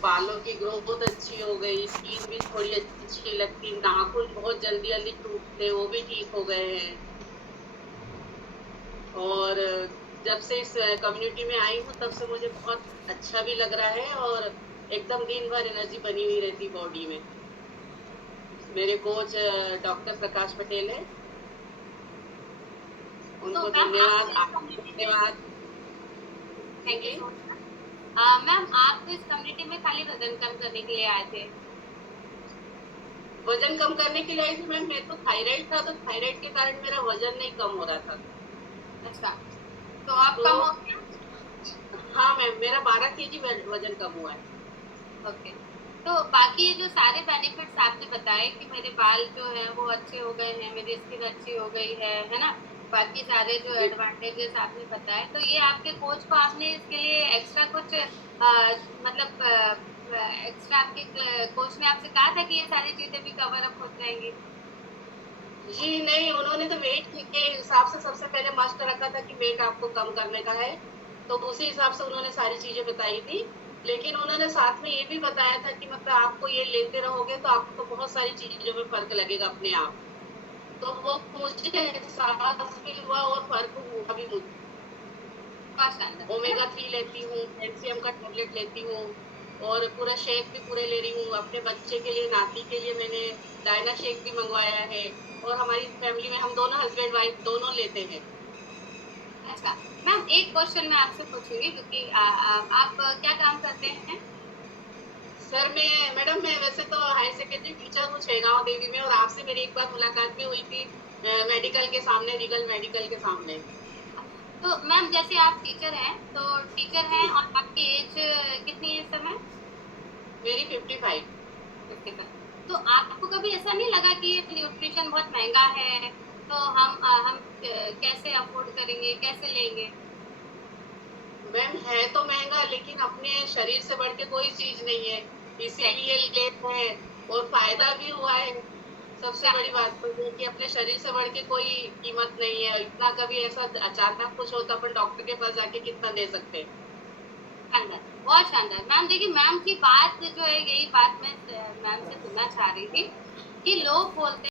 बालों की ग्रोथ अच्छी हो गई, स्किन भी थोड़ी अच्छी लगती, नाखून बहुत जल्दी-जल्दी टूटते, वो भी ठीक हो गए हैं। और जब से इस कम्युनिटी में आई हूँ, तब से मुझे बहुत अच्छा भी लग रहा है और एकदम दिन भर एनर्जी बनी हुई रहती बॉडी में। मेरे कोच डॉक्टर प्रकाश पटेल हैं, तो उनको मैम आप धन्यवाद, तो इस आपको कम्युनिटी में धन्यवाद। जी, थैंक यू जी। So much. मैम आप तो इस कम्युनिटी में खाली वजन कम करने के लिए आए थे। वज़न कम करने के लिए आई थी मैम, मेरे को थायराइड था, तो थायराइड के कारण मेरा वज़न नहीं कम हो रहा था। अच्छा, तो आप तो कम हो गया। हाँ मैम, मेरा 12 केजी वज़न कम हुआ है। ओके, तो बाकी ये जो सारे बेनिफिट्स आपने बताए कि मेरे बाल जो है वो अच्छे हो गए हैं, मेरी स्किन अच्छी हो गई है ना? बाकी सारे जो जी। एडवांटेजेस आपने बताए, तो ये आपके कोच को आपने इसके लिए एक्स्ट्रा कुछ मतलब एक्स्ट्रा आपके कोच ने आपसे कहा था कि ये सारी चीजें भी कवर अप हो जाएंगी? जी, नहीं, उन्होंने तो वेट के हिसाब से सबसे पहले मस्ट रखा था कि वेट आपको कम करने का है, तो उसी हिसाब से उन्होंने सारी चीज़ें बताई थी। लेकिन उन्होंने साथ में ये भी बताया था कि मतलब आपको ये लेते रहोगे तो आपको बहुत सारी चीज़ों में फ़र्क लगेगा अपने आप। तो वो मुझे एहसास भी हुआ और फ़र्क हुआ भी मुझे। बहुत शानदार है ओमेगा ना। 3 लेती हूँ, कैल्शियम का टैबलेट लेती हूँ और पूरा शेक भी पूरे ले रही हूँ। अपने बच्चे के लिए, नाती के लिए मैंने डायना शेक भी मँगवाया है और हमारी फैमिली में हम दोनों हस्बैंड-वाइफ दोनों लेते हैं। अच्छा, मैम एक क्वेश्चन मैं आपसे पूछूंगी क्योंकि आप क्या काम करते हैं? सर मैडम मैं वैसे तो हायर सेकेंडरी टीचर हूँ छेगांव देवी में और आपसे मेरी एक बार मुलाकात भी हुई थी मेडिकल के सामने, रीगल मेडिकल के सामने। तो मैम जैसे आप टीचर हैं, तो टीचर हैं जी, और आपकी एज कितनी है इस समय? मेरी 55। 55। तो आपको कभी ऐसा नहीं लगा कि ये न्यूट्रिशन बहुत महंगा है, तो हम कैसे अफोर्ड करेंगे, कैसे लेंगे? मैम है तो महँगा लेकिन अपने शरीर से बढ़ के कोई चीज़ नहीं है, इसीलिए एग्जैक्टली। लेते हैं और फ़ायदा भी हुआ है। सबसे बड़ी शानदार। बात तो ये है कि अपने शरीर से बढ़ के कोई कीमत नहीं है, इतना कभी ऐसा अचानक कुछ हो तो अपन डॉक्टर के पास जाके कितना दे सकते हैं। शानदार, बहुत शानदार। मैम देखिए, मैम की बात जो है, यही बात मैं मैम से सुनना चाह रही थी कि लोग बोलते